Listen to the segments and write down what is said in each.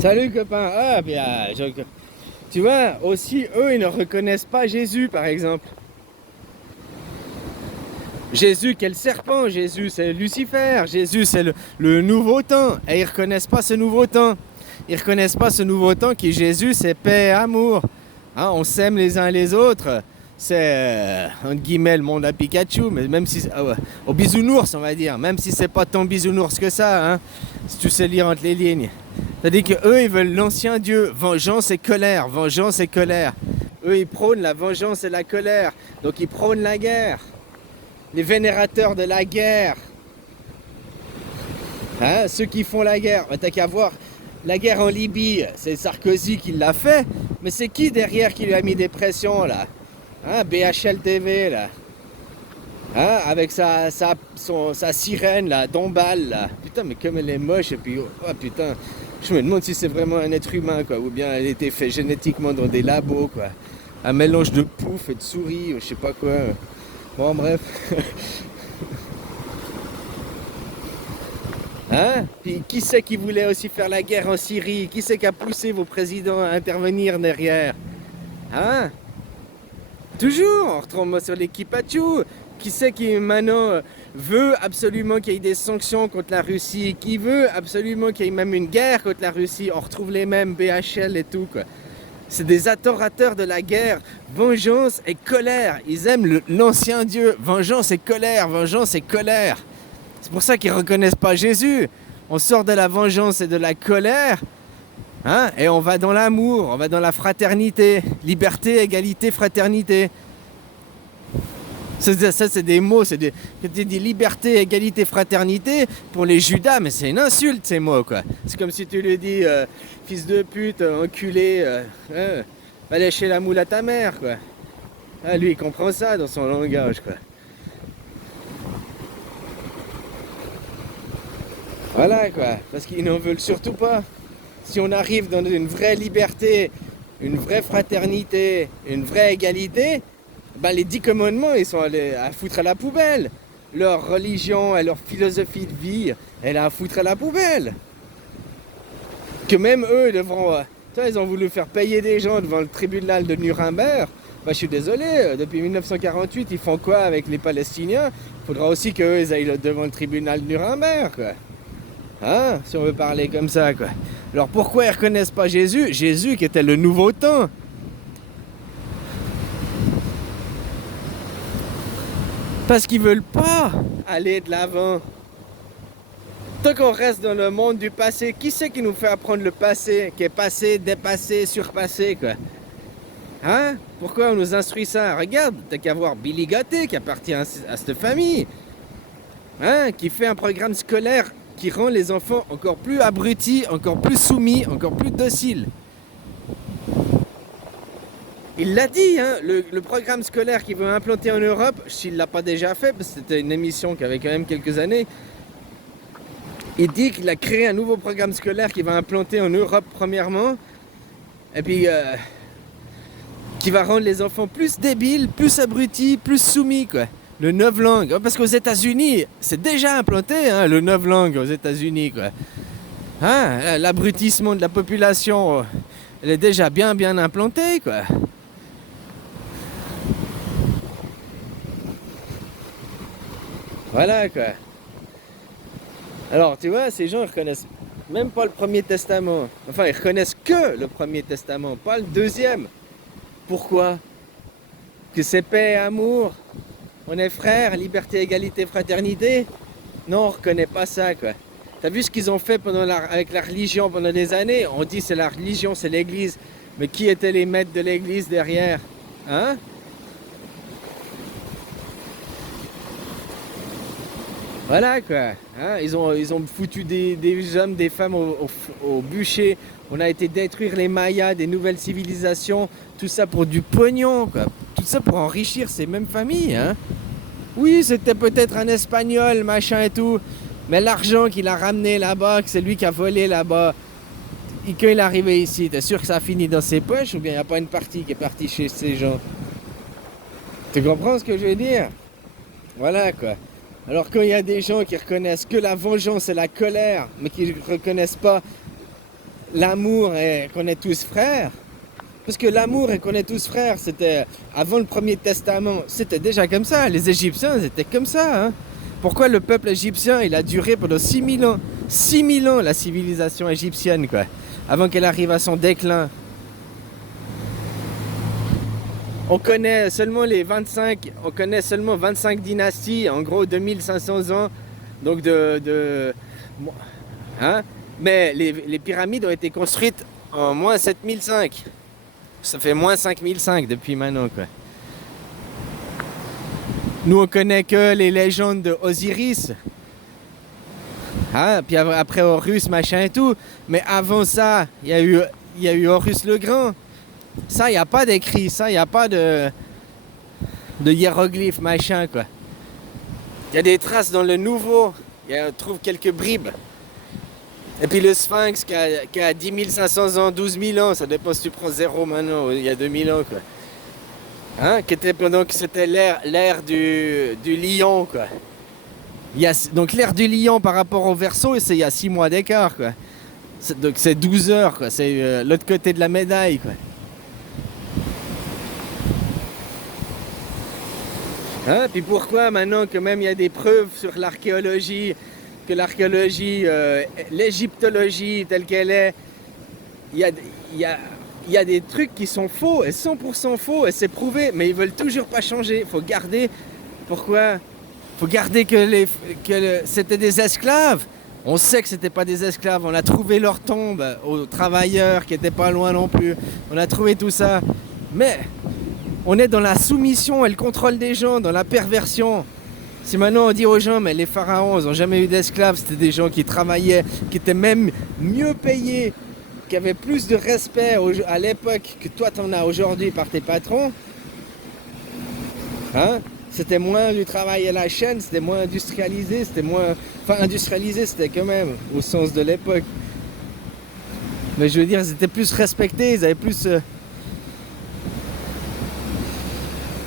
Salut copain. Ah bien, tu vois, aussi eux ils ne reconnaissent pas Jésus par exemple. Jésus, quel serpent? Jésus, c'est Lucifer. Jésus, c'est le nouveau temps. Et ils reconnaissent pas ce nouveau temps. Ils reconnaissent pas ce nouveau temps qui Jésus, c'est paix et amour. Hein, on s'aime les uns les autres. C'est, entre guillemets, le monde à Pikachu, mais même si, au bisounours, on va dire, même si c'est pas tant bisounours que ça, hein, si tu sais lire entre les lignes. C'est-à-dire qu'eux, ils veulent l'ancien Dieu, vengeance et colère, vengeance et colère. Eux, ils prônent la vengeance et la colère, donc ils prônent la guerre. Les vénérateurs de la guerre. Hein, ceux qui font la guerre. T'as qu'à voir la guerre en Libye, c'est Sarkozy qui l'a fait, mais c'est qui derrière qui lui a mis des pressions là? Hein, BHL TV là. Hein, avec sa sirène là, Dombal là. Putain, mais comme elle est moche, et puis, oh putain, je me demande si c'est vraiment un être humain quoi, ou bien elle a été faite génétiquement dans des labos quoi. Un mélange de pouf et de souris, ou je sais pas quoi. Bon, bref. Hein? Puis qui c'est qui voulait aussi faire la guerre en Syrie? Qui c'est qui a poussé vos présidents à intervenir derrière? Hein? Toujours, on retombe sur l'équipe Pachou. Qui c'est qui maintenant veut absolument qu'il y ait des sanctions contre la Russie? Qui veut absolument qu'il y ait même une guerre contre la Russie? On retrouve les mêmes BHL et tout quoi. C'est des adorateurs de la guerre, vengeance et colère. Ils aiment l'ancien Dieu, vengeance et colère, vengeance et colère. C'est pour ça qu'ils ne reconnaissent pas Jésus. On sort de la vengeance et de la colère, hein, et on va dans l'amour, on va dans la fraternité. Liberté, égalité, fraternité. Ça c'est des mots, c'est des liberté, égalité, fraternité pour les Judas, mais c'est une insulte ces mots quoi. C'est comme si tu lui dis fils de pute, enculé, va lécher la moule à ta mère quoi. Ah, lui il comprend ça dans son langage quoi. Voilà quoi, parce qu'ils n'en veulent surtout pas. Si on arrive dans une vraie liberté, une vraie fraternité, une vraie égalité, ben les 10 commandements, ils sont allés à foutre à la poubelle. Leur religion et leur philosophie de vie, elle est à foutre à la poubelle. Que même eux devront... ils ont voulu faire payer des gens devant le tribunal de Nuremberg. Ben, je suis désolé, depuis 1948, ils font quoi avec les Palestiniens? Il faudra aussi qu'eux, ils aillent devant le tribunal de Nuremberg, quoi. Hein? Si on veut parler comme ça, quoi. Alors pourquoi ils ne reconnaissent pas Jésus? Jésus qui était le nouveau temps. Parce qu'ils veulent pas aller de l'avant. Tant qu'on reste dans le monde du passé, qui c'est qui nous fait apprendre le passé, qui est passé, dépassé, surpassé, quoi? Hein? Pourquoi on nous instruit ça? Regarde, t'as qu'à voir Billy Gâté qui appartient à cette famille. Hein? Qui fait un programme scolaire qui rend les enfants encore plus abrutis, encore plus soumis, encore plus dociles. Il l'a dit, hein, le programme scolaire qu'il veut implanter en Europe, s'il ne l'a pas déjà fait, parce que c'était une émission qui avait quand même quelques années, il dit qu'il a créé un nouveau programme scolaire qu'il va implanter en Europe premièrement, et puis qui va rendre les enfants plus débiles, plus abrutis, plus soumis, quoi. Le 9 langues, parce qu'aux États-Unis, c'est déjà implanté, hein, le 9 langues aux États-Unis, quoi. Hein, l'abrutissement de la population, elle est déjà bien implantée, quoi. Voilà quoi. Alors tu vois, ces gens ils reconnaissent même pas le Premier Testament. Enfin, ils reconnaissent que le Premier Testament, pas le deuxième. Pourquoi? Que c'est paix et amour. On est frères, liberté, égalité, fraternité. Non, on reconnaît pas ça quoi. T'as vu ce qu'ils ont fait avec la religion pendant des années? On dit c'est la religion, c'est l'église. Mais qui étaient les maîtres de l'église derrière? Hein? Voilà quoi, hein, ils ont foutu des hommes, des femmes au bûcher. On a été détruire les Mayas, des nouvelles civilisations, tout ça pour du pognon quoi. Tout ça pour enrichir ces mêmes familles, hein. Oui, c'était peut-être un Espagnol, machin et tout, mais l'argent qu'il a ramené là-bas, que c'est lui qui a volé là-bas, et quand il est arrivé ici, t'es sûr que ça a fini dans ses poches ou bien il n'y a pas une partie qui est partie chez ces gens? Tu comprends ce que je veux dire? Voilà quoi. Alors quand il y a des gens qui reconnaissent que la vengeance et la colère, mais qui ne reconnaissent pas l'amour et qu'on est tous frères. Parce que l'amour et qu'on est tous frères, c'était avant le premier testament, c'était déjà comme ça. Les Égyptiens, ils étaient comme ça. Hein. Pourquoi le peuple égyptien, il a duré pendant 6000 ans 6000 ans, la civilisation égyptienne, quoi. Avant qu'elle arrive à son déclin. On connaît seulement 25 dynasties, en gros 2500 ans. Donc hein? Mais les pyramides ont été construites en moins 7005. Ça fait moins 5005 depuis maintenant, quoi. Nous, on connaît que les légendes d'Osiris. Hein? Puis après Horus, machin et tout. Mais avant ça, il y a eu Horus le Grand. Ça, il n'y a pas d'écrit. Ça, il n'y a pas de hiéroglyphes, machin, quoi. Il y a des traces dans le Nouveau. On trouve quelques bribes. Et puis le Sphinx qui a 10 500 ans, 12 000 ans, ça dépend si tu prends zéro maintenant, il y a 2000 ans, quoi. Hein? Pendant que c'était l'ère du lion, quoi. Donc l'ère du lion par rapport au Verseau, il y a 6 mois d'écart, quoi. Donc c'est 12 heures, quoi. C'est l'autre côté de la médaille, quoi. Hein? Puis pourquoi maintenant que même il y a des preuves sur l'archéologie, que l'archéologie, l'égyptologie telle qu'elle est, il y a des trucs qui sont faux, et 100% faux, et c'est prouvé, mais ils veulent toujours pas changer. Il faut garder, pourquoi? Il faut garder que c'était des esclaves. On sait que c'était pas des esclaves, on a trouvé leur tombe aux travailleurs qui étaient pas loin non plus, on a trouvé tout ça, mais on est dans la soumission et le contrôle des gens, dans la perversion. Si maintenant on dit aux gens, mais les pharaons, ils n'ont jamais eu d'esclaves, c'était des gens qui travaillaient, qui étaient même mieux payés, qui avaient plus de respect à l'époque que toi t'en as aujourd'hui par tes patrons. Hein? C'était moins du travail à la chaîne, c'était moins industrialisé, c'était moins... Enfin, industrialisé, c'était quand même, au sens de l'époque. Mais je veux dire, ils étaient plus respectés, ils avaient plus...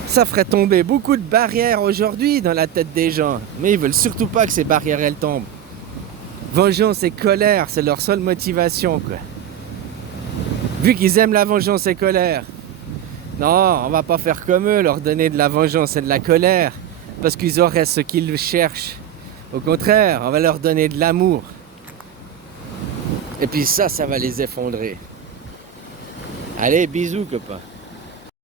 Ça ferait tomber beaucoup de barrières aujourd'hui dans la tête des gens. Mais ils veulent surtout pas que ces barrières, elles tombent. Vengeance et colère, c'est leur seule motivation, quoi. Vu qu'ils aiment la vengeance et colère. Non, on va pas faire comme eux, leur donner de la vengeance et de la colère. Parce qu'ils auraient ce qu'ils cherchent. Au contraire, on va leur donner de l'amour. Et puis ça va les effondrer. Allez, bisous, copains.